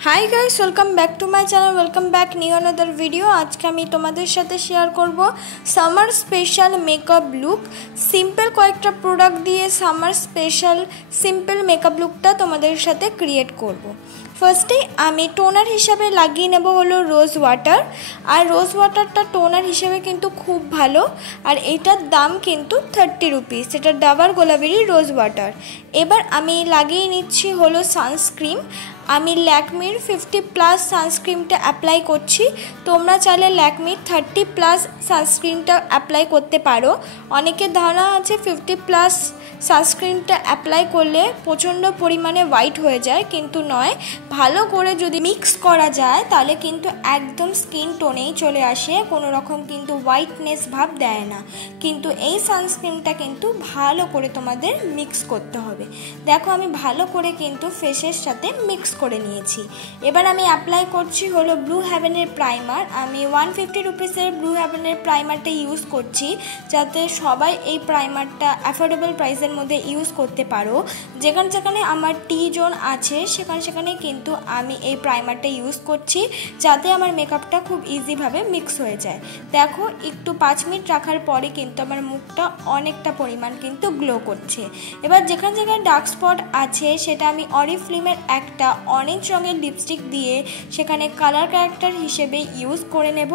High guys welcome back to my channel welcome back new another video. आज के आमी तोमादेर साथे शेयर करब सामार स्पेशल मेकअप लुक सिम्पल कयेकटा प्रोडक्ट दिए सामार स्पेशल सिम्पल मेकअप लुकटा तोमादेर साथे क्रिएट करब। फार्स्टे आमी टोनार हिसाबे लागिए नेब हलो रोज वाटार और रोज वाटारटा टोनार हिसाबे किन्तु खूब भालो और एटार दाम किन्तु 30 रुपिस। एटा डाबर गोलाबेरी रोज वाटार। एबार आमी लागिए निচ্ছি हलो सानस्क्रीन। आमी लैक्मिर 50+ सानस्क्रीनटा अप्लाई करছি। तोमरा चाइले लैक्मिर 30+ सानस्क्रीनटा अप्लाई करते पारो। अनेकेर धारणा आछे 50+ सानस्क्रीनटा अप्लाई करले प्रचंड परिमाणे व्हाइट हो जाए, किन्तु नय। भालो करे जोदि मिक्स करा जाए ताहले किन्तु एकदम स्किन टोनेई चले आसे, कोनो रकम किन्तु व्हाइटनेस भाव देय ना। किन्तु एई सानस्क्रीनटा किन्तु भालो करे तोमादेर मिक्स करते होबे। देखो आमी भालो करे किन्तु फेसेर साथे मिक्स করে নিয়েছি। এবার আমি অ্যাপ্লাই করছি হলো ব্লু হেভেনের প্রাইমার। আমি 150 রুপিসের ব্লু হেভেনের প্রাইমারটা ইউজ করছি, যাতে সবাই এই প্রাইমারটা অ্যাফোর্ডেবল প্রাইসের মধ্যে ইউজ করতে পারো। যেখানে যেখানে আমার টি জোন আছে সেখানে সেখানে কিন্তু আমি এই প্রাইমারটা ইউজ করছি, যাতে আমার মেকআপটা খুব ইজিভাবে মিক্স হয়ে যায়। দেখো একটু 5 মিনিট রাখার পরে কিন্তু আমার মুখটা অনেকটা পরিমাণ কিন্তু গ্লো করছে। এবার যেখানে যেখানে ডার্ক স্পট আছে সেটা আমি অরিফ্লেমের একটা অরেঞ্জ রঙের লিপস্টিক দিয়ে সেখানে কালার ক্যারেক্টার হিসেবে ইউজ করে নেব।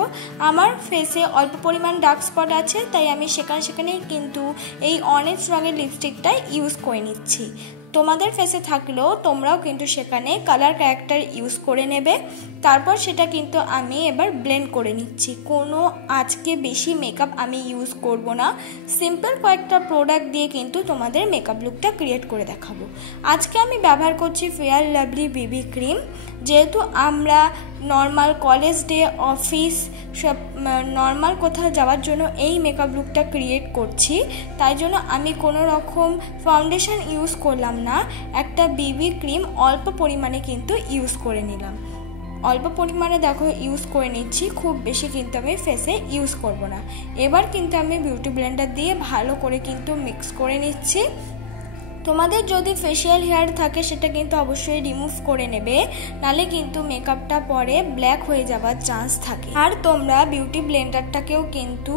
আমার ফেসে অল্প পরিমাণ ডার্ক স্পট আছে, তাই আমি সেখানেই কিন্তু এই অরেঞ্জ রঙের লিপস্টিকটা ইউজ করে নিচ্ছি। তোমাদের ফেসে থাকলেও তোমরাও কিন্তু সেখানে কালার ক্যারেক্টার ইউজ করে নেবে। তারপর সেটা কিন্তু আমি এবার ব্লেন্ড করে নিচ্ছি। কোনো আজকে বেশি মেকআপ আমি ইউজ করব না, সিম্পল কয়েকটা প্রোডাক্ট দিয়ে কিন্তু তোমাদের মেকআপ লুকটা ক্রিয়েট করে দেখাবো। আজকে আমি ব্যবহার করছি ফেয়ার লাভলি বেবি ক্রিম। যেহেতু আমরা নর্মাল কলেজ ডে অফিস সব নর্মাল কোথাও যাওয়ার জন্য এই মেকআপ লুকটা ক্রিয়েট করছি, তাই জন্য আমি কোনো রকম ফাউন্ডেশন ইউজ করলাম না। একটা বেবি ক্রিম অল্প পরিমাণে কিন্তু ইউজ করে নিলাম। অল্প পরিমাণে দেখো ইউজ করে নিচ্ছি, খুব বেশি কিন্তু আমি ফেসে ইউজ করব না। এবার কিন্তু আমি বিউটি ব্লেন্ডার দিয়ে ভালো করে কিন্তু মিক্স করে নিচ্ছি। তোমাদের যদি ফেশিয়াল হেয়ার থাকে সেটা কিন্তু অবশ্যই রিমুভ করে নেবে, নালে কিন্তু মেকআপটা পরে ব্ল্যাক হয়ে যাওয়ার চান্স থাকে। আর তোমরা বিউটি ব্লেন্ডারটাকেও কিন্তু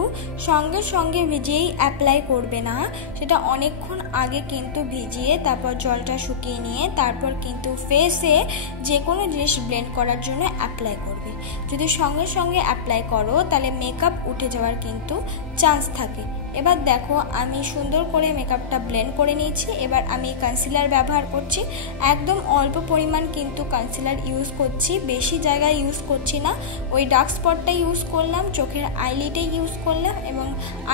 সঙ্গে সঙ্গে ভিজিয়েই অ্যাপ্লাই করবে না, সেটা অনেকক্ষণ আগে কিন্তু ভিজিয়ে তারপর জলটা শুকিয়ে নিয়ে তারপর কিন্তু ফেসে যে কোনো জিনিস ব্লেন্ড করার জন্য অ্যাপ্লাই করবে। যদি সঙ্গে সঙ্গে অ্যাপ্লাই করো তাহলে মেকআপ উঠে যাওয়ার কিন্তু চান্স থাকে। এবার দেখো আমি সুন্দর করে মেকআপটা ব্লেন্ড করে নিয়েছি। এবার আমি কনসিলার ব্যবহার করছি, একদম অল্প পরিমাণ কিন্তু কনসিলার ইউজ করছি, বেশি জায়গায় ইউজ করছি না। ওই ডার্ক স্পটটা ইউজ করলাম, চোখের আইলিডে ইউজ করলাম এবং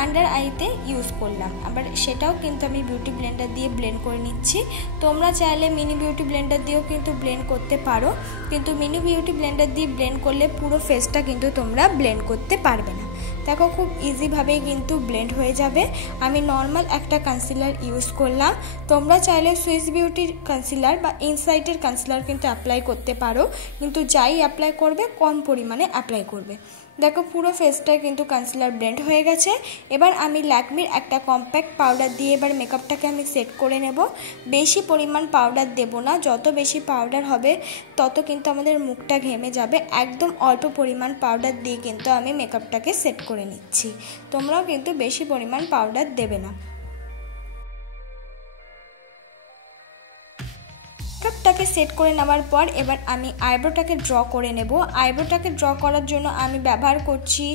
আন্ডার আইতে ইউজ করলাম। আবার সেটাও কিন্তু আমি বিউটি ব্লেন্ডার দিয়ে ব্লেন্ড করে নিচ্ছি। তোমরা চাইলে মিনি বিউটি ব্লেন্ডার দিয়েও কিন্তু ব্লেন্ড করতে পারো, কিন্তু মিনি বিউটি ব্লেন্ডার দিয়ে ব্লেন্ড করলে পুরো ফেসটা কিন্তু তোমরা ব্লেন্ড করতে পারবে না। দেখো খুব ইজিভাবেই কিন্তু ব্লেন্ড হয়ে যাবে। আমি নর্মাল একটা কনসিলার ইউজ করলাম, তোমরা চাইলে সুইস বিউটির কনসিলার বা ইনসাইটের কনসিলার কিন্তু অ্যাপ্লাই করতে পারো, কিন্তু যাই অ্যাপ্লাই করবে কম পরিমাণে অ্যাপ্লাই করবে। দেখো পুরো ফেসটায় কিন্তু কনসিলার ব্লেন্ড হয়ে গেছে। এবার আমি ল্যাকমির একটা কম্প্যাক্ট পাউডার দিয়ে এবার মেকআপটাকে আমি সেট করে নেব। বেশি পরিমাণ পাউডার দেব না, যত বেশি পাউডার হবে তত কিন্তু আমাদের মুখটা ঘেমে যাবে। একদম অল্প পরিমাণ পাউডার দিয়ে কিন্তু আমি মেকআপটাকে সেট করে নিচ্ছি। তোমরাও কিন্তু বেশি পরিমাণ পাউডার দেবে না। মেকআপটাকে সেট করে নেওয়ার পর এবার আমি আইব্রোটাকে ড্র করে নেব। আইব্রোটাকে ড্র করার জন্য আমি ব্যবহার করছি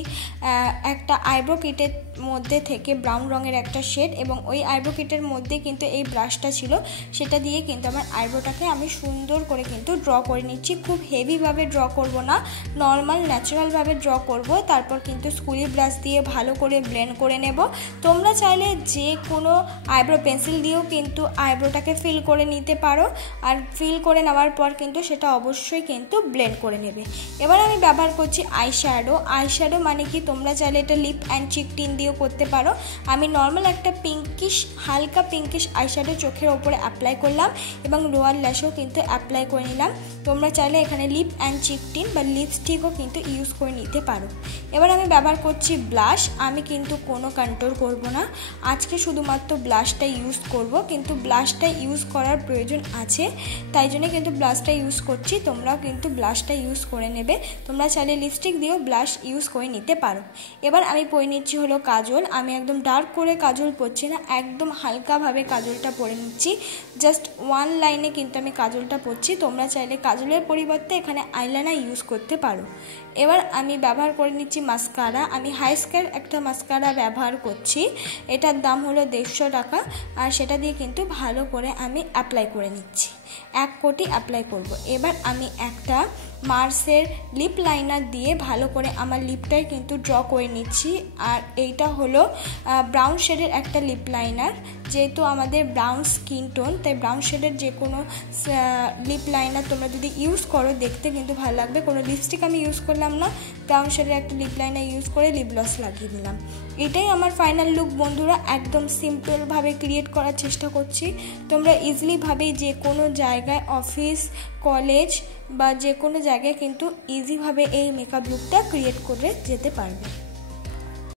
একটা আইব্রো কিটের মধ্যে থেকে ব্রাউন রঙের একটা শেড, এবং ওই আইব্রো কিটের মধ্যে কিন্তু এই ব্রাশটা ছিল, সেটা দিয়ে কিন্তু আমার আইব্রোটাকে আমি সুন্দর করে কিন্তু ড্র করে নিচ্ছি। খুব হেভিভাবে ড্র করব না, নর্মাল ন্যাচারালভাবে ড্র করব। তারপর কিন্তু স্কুলি ব্রাশ দিয়ে ভালো করে ব্লেন্ড করে নেব। তোমরা চাইলে যে কোনো আইব্রো পেন্সিল দিয়েও কিন্তু আইব্রোটাকে ফিল করে নিতে পারো, আর ফিল করে নেওয়ার পর কিন্তু সেটা অবশ্যই কিন্তু ব্লেন্ড করে নেবে। এবার আমি ব্যবহার করছি আইশ্যাডো। আইশ্যাডো মানে কি তোমরা চাইলে এটা লিপ অ্যান্ড চিক টিন দিয়েও দিয়েও করতে পারো। আমি নর্মাল একটা পিঙ্কিশ, হালকা পিঙ্কিশ আইশ্যাডো চোখের ওপরে অ্যাপ্লাই করলাম এবং লোয়ার ল্যাশেও কিন্তু অ্যাপ্লাই করে নিলাম। তোমরা চাইলে এখানে লিপ অ্যান্ড চিক টিন বা লিপস্টিকও কিন্তু ইউজ করে নিতে পারো। এবার আমি ব্যবহার করছি ব্লাশ। আমি কিন্তু কোনো কন্ট্রোল করব না, আজকে শুধুমাত্র ব্লাশটা ইউজ করব, কিন্তু ব্লাশটা ইউজ করার প্রয়োজন আছে, তাই জন্য কিন্তু ব্লাশটা ইউজ করছি। তোমরাও কিন্তু ব্লাশটা ইউজ করে নেবে। তোমরা চাইলে লিপস্টিক দিয়েও ব্লাশ ইউজ করে নিতে পারো। এবার আমি পরে নিচ্ছি হলো কাজল। আমি একদম ডার্ক করে কাজল পরছি না, একদম হালকাভাবে কাজলটা পরে নিচ্ছি। জাস্ট ওয়ান লাইনে কিন্তু আমি কাজলটা পরছি। তোমরা চাইলে কাজলের পরিবর্তে এখানে আইলাইনার ইউজ করতে পারো। এবার আমি ব্যবহার করে নিচ্ছি মাস্কারা। আমি হাইস্কার একটা মাস্কারা ব্যবহার করছি, এটার দাম হলো 150 টাকা, আর সেটা দিয়ে কিন্তু ভালো করে আমি অ্যাপ্লাই করে নিচ্ছি, 1 কোটি অ্যাপ্লাই করব। এবার আমি একটা মার্সের লিপ লাইনার দিয়ে ভালো করে আমার লিপটাই কিন্তু ড্র করে নিচ্ছি। আর এইটা হলো ব্রাউন শেডের একটা লিপ লাইনার। যেহেতু আমাদের ব্রাউন স্কিন টোন, তাই ব্রাউন শেডের যে কোনো লিপ লাইনার তোমরা যদি ইউজ করো দেখতে কিন্তু ভালো লাগবে। কোনো লিপস্টিক আমি ইউজ করলাম না, ব্রাউন শেডের একটা লিপ লাইনার ইউজ করে লিপ গ্লস লাগিয়ে দিলাম। এটাই আমার ফাইনাল লুক বন্ধুরা। একদম সিম্পলভাবে ক্রিয়েট করার চেষ্টা করছি। তোমরা ইজিলিভাবেই যে কোনো জায়গায়, অফিস, কলেজ বা যে কোনো জায়গায় কিন্তু ইজিভাবে এই মেকআপ লুকটা ক্রিয়েট করে যেতে পারবে।